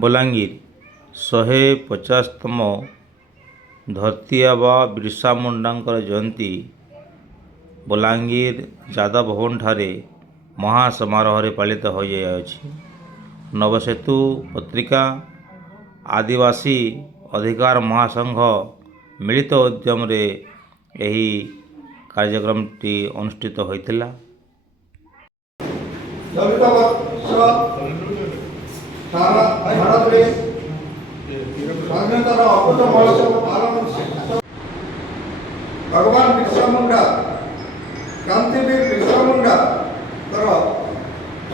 ବଲାଙ୍ଗୀର 150ତମ ଧରତୀ ଆବା ବିର୍ସା ମୁଣ୍ଡାଙ୍କର ଜୟନ୍ତୀ ବଲାଙ୍ଗୀର ଯାଦବ ଭବନଠାରେ ମହାସମାରୋହରେ ପାଳିତ ହୋଇଯାଇଛି। ନବସେତୁ ପତ୍ରିକା, ଆଦିବାସୀ ଅଧିକାର ମହାସଂଘ ମିଳିତ ଉଦ୍ୟମରେ ଏହି କାର୍ଯ୍ୟକ୍ରମଟି ଅନୁଷ୍ଠିତ ହୋଇଥିଲା। ଭାରତରେ ସ୍ୱାଧୀନତାର ଅକୁତ ମହୋତ୍ସବ ପାଳନ ଭଗବାନ ବିର୍ସା ମୁଣ୍ଡା, କ୍ରାନ୍ତିବୀର ବିର୍ସା ମୁଣ୍ଡାଙ୍କର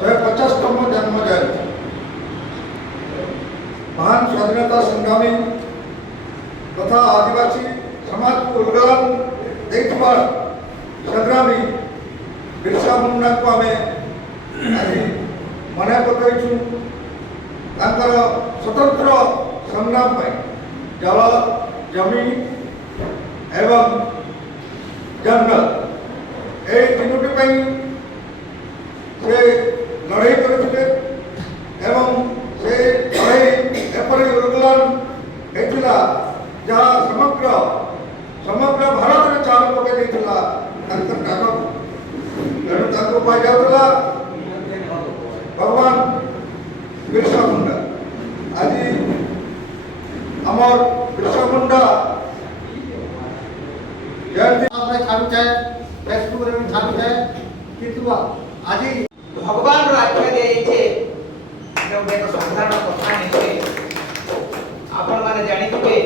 150ତମ ଜନ୍ମ ଜୟନ୍ତୀ। महान स्वाधीनता संग्रामी तथा आदिवासी समाज को योगदान देथिबा संग्रामी बिरसा मुंडा को आम आज मन पकईचु। स्वतंत्र संग्राम जल जमी एवं जंगल ये तीनोटी से लड़ाई करते एवं से लड़ाई एपरी योगदान होता जहाँ समग्र समग्र भारत में चाल पकई तेणु पाला भगवान बिरसा मुंडा। आज आमर बिरसा मुंडा जयंती छाड़ू है, फेसबुक रे भी छाड़ू है, किंतु आज भगवान आख्या दिए गोटे साधारण कथा नहीं आपण मैंने जानिथे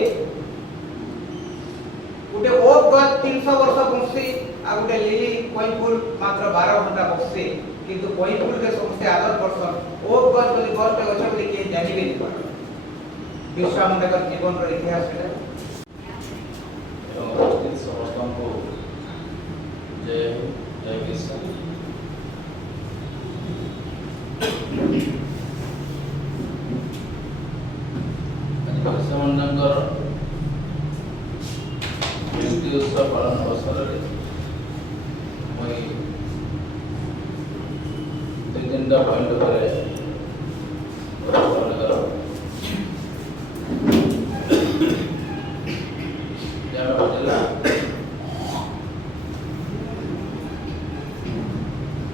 गोटे ओक गछ 300 वर्ष बंसी आ गोटे लिली कोई फूल मात्र 12 घंटा बंसी किंतु कोई फूल के समस्ते आदर करसन ओक गछ बोली गछटे गछ बोली के जानिबे बिरसा मुंडा का जीवन रो इतिहास है। समस्त को जय जय बिरसा। बिरसा मुंडा जयंती उत्सव पालन अवसर में मुई 2-3टा point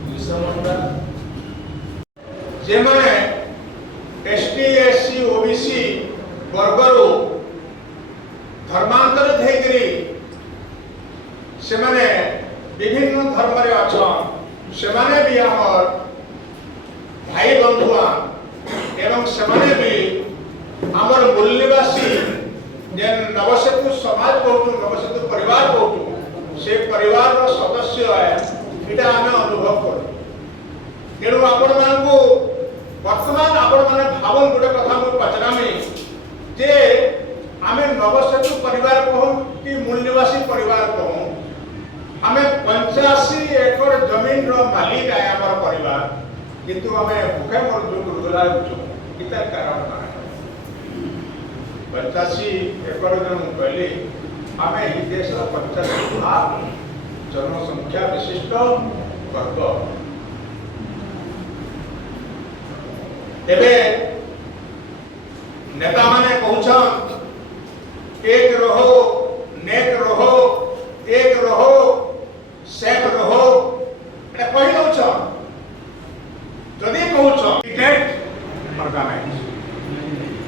Birsa Munda जेमाने ST SC OBC वर्गरू धर्मांतरित होकरी से माने विभिन्न धर्म रे अछन से माने भी हमर भाई बंधुआ एवं से माने भी हमर मूल्यवासी जे नवसेतु समाज को नवसेतु परिवार को से परिवार रो सदस्य है इटा हमें अनुभव कर तेणु आपण मानकू वर्तमान आपण माने भावन गोटे कथा मु पचरामी जे आमे नवसेतु परिवार कहूँ कि मूल्यवासी परिवार कहूँ आमे 85 एकड़ जमीन रो मालिक है हमर परिवार किंतु आमे भूखे मर जो दुर्गला होचो किता कारण माने 85 एकड़ जन कहले आमे ई देश रो 85 लाख जनसंख्या विशिष्ट वर्ग तेबे नेता माने कहउछन एक रहो नेक रहो एक रहो सेफ रहो एटा कहि दउछ जदी कहउछ टिकेट ऑर्गेनाइज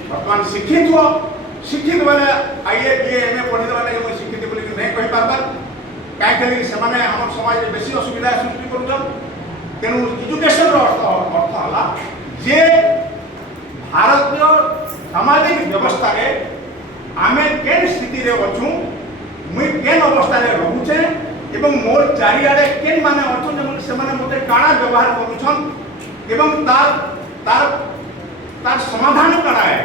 भगवान शिक्षित वाला आईए बीए एमए पढ़ी वाला को शिक्षित बोली नहीं कहि पारबा काहे के से माने हम समाज में बेसी असुविधा सृष्टि करूछन तेनु एजुकेशन रो अर्थ हला जे भारतीय सामाजिक व्यवस्था रे आमे केन स्थिति रे अछु मुई केन अवस्था रे रहूछे एवं मोर चारियाडे केन माने अछन से माने मते काना व्यवहार करूछन एवं तार समाधान करा है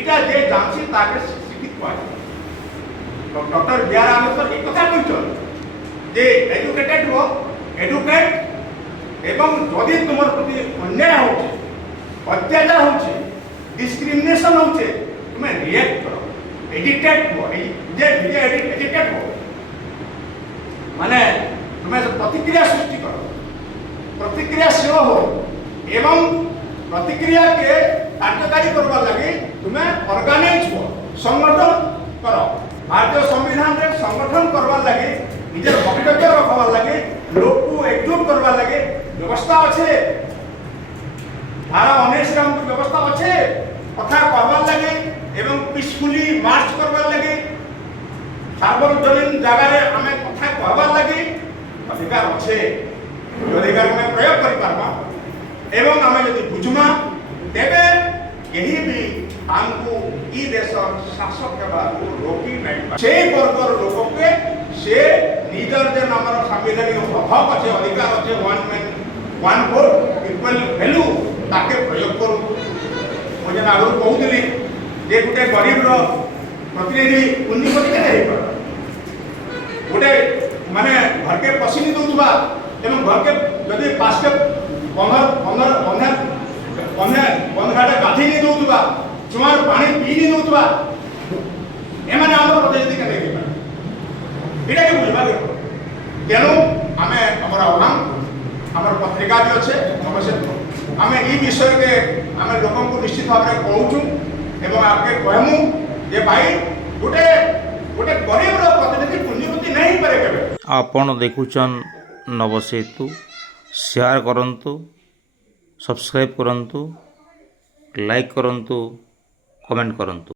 इटा जे जानसी ताके शिक्षित पाए डॉक्टर बीआर आंबेडकर एक कथा कहछन जे एजुकेटेड हो एडुकेट एवं जदि तुमर प्रति अन्याय होछे अत्याचार होछे डिस्क्रिमिनेशन होछे तुम्हें रिएक्ट करो एडिटेड हो जे एडिटेड हो माने तुम्हें प्रतिक्रिया सृष्टि करो प्रतिक्रियाशील हो एवं प्रतिक्रिया के कार्यकारी करवार लगे तुम्हें ऑर्गेनाइज हो संगठन करो। भारतीय संविधान रे संगठन करवार लगे निजर वक्तव्य रखवार लगे लोक को एकजुट करवार लगे व्यवस्था अच्छे। धारा 19 रे हमको व्यवस्था अच्छे कथा कहवार लगे एवं पीसफुली मार्च करवार लगे सार्वजनिक जगह रे हमें कथा कहवार लगे अधिकार अच्छे। अधिकार में प्रयोग कर पारमा एवं आम जब बुझमा तेबे यही भी हमको ई देश शासक हेबा रोकी नहीं से वर्गर लोक के से निजर जे नामर संविधानिक हक अच्छे अधिकार अच्छे one man one vote equal value ताके प्रयोग करू। मुझे आगु कहूली जे गोटे गरीब प्रतिनिधि उन्नति के गोटे माने घर के पसिनी दौथबा एवं घर के जदि पास के बंधाटे गाधी नहीं दौथबा चुआर पानी पी नहीं दौथबा एमाने आमर प्रतिनिधि के देखि एटा के बुझबा के तेणु आमे हमर आह्वान हमर पत्रिका भी अच्छे अवश्य आमे ई विषय के आमे लोक को निश्चित भाव में कहूँ एवं आगे कहमु जे भाई गोटे गोटे गरीब प्रतिनिधि पुण्यवती नहीं पारे केबे। आपण देखुचन नवसेतु शेयर करंतु सब्सक्राइब करंतु लाइक करंतु कमेंट करंतु।